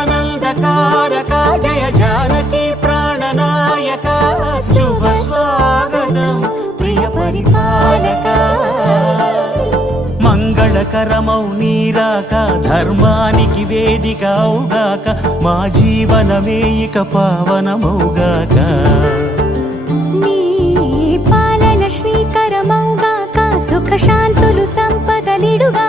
జగదానందకారక జయ జానకి ప్రాణనాయక శుభ స్వాగతం ప్రియ పరిపాలక మంగళకరమౌ నీరాక ధర్మానికి వేదిక అవుగాక మా జీవనమే ఇక పావనమౌగాక నీ పాలన శ్రీకరమౌగాక సుఖ శాంతులు సంపదలిడుగా